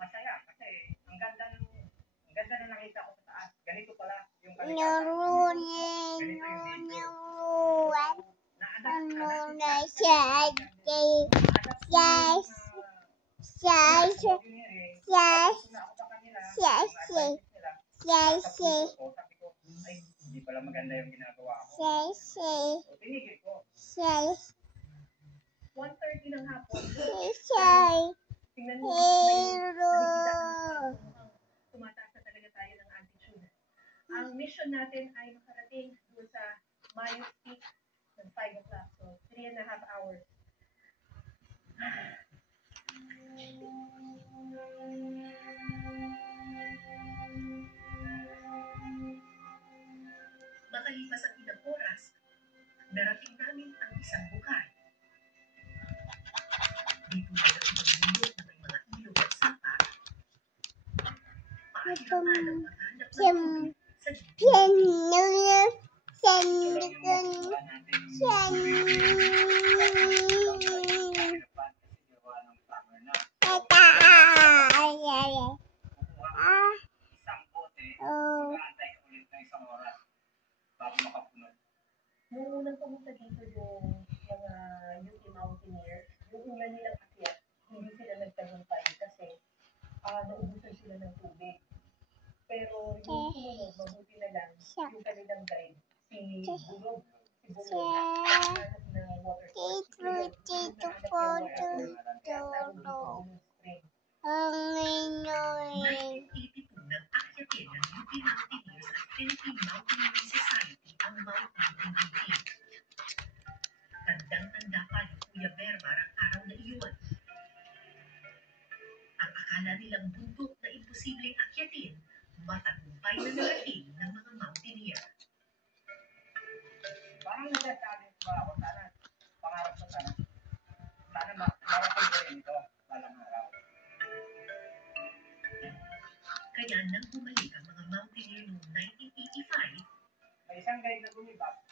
Masaya kasi ang ganda na nakita ko sa taas. Ganito pala yung hindi pala maganda yung ginagawa ko. Tinigil ko. 1:30 ng hapon. Tingnan mo, tumataas na talaga tayo ng altitude. Ang mission natin ay makarating doon sa Mayo Peak ng 5 o'clock. So, 3.5 hours. Makalipas ang ilang oras, narating namin ang isang bukal. Dito na sa ibang bundok na may mga ilog at sapa. Pakilaman ang maghanap ng tubig sa Nung unang pumunta dito yung mga UP Mountaineers, yung una nilang akyat, hindi sila nagtagumpay kasi naubusan sila ng tubig. Pero yung sumunod, mabuti na lang yung kanilang guide, si Bulog, nakahanap ng water source. Nang akyatin ng UP Mountaineers at Philippine Mountaineering Society ang Mount Maunawin. Tandang-tanda pa ni Kuya Berbar ang araw na iyon. Ang akala nilang bundok na imposibleng akyatin, matagumpay na narating ng mga mountaineer. Parang nagsasabi ba ako, sana, pangarap ko sana marating ko rin ito, balang araw. Kaya nang bumalik ang mga mountaineer noong 1985, may isang guide na bumibak